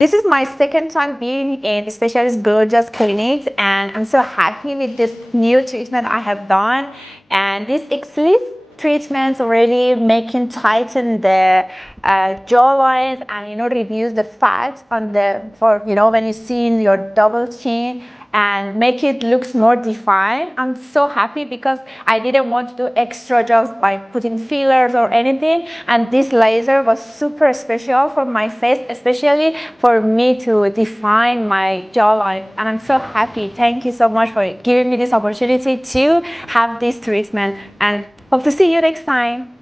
This is my second time being in specialist Glojas clinics, and I'm so happy with this new treatment I have done. And this Exilis treatments really making tighten the jawlines and reduce the fat on the when you see in your double chin and make it looks more defined. I'm so happy because I didn't want to do extra jobs by putting fillers or anything, and this laser was super special for my face, especially for me to define my jawline, and I'm so happy. Thank you so much for giving me this opportunity to have this treatment, and hope to see you next time.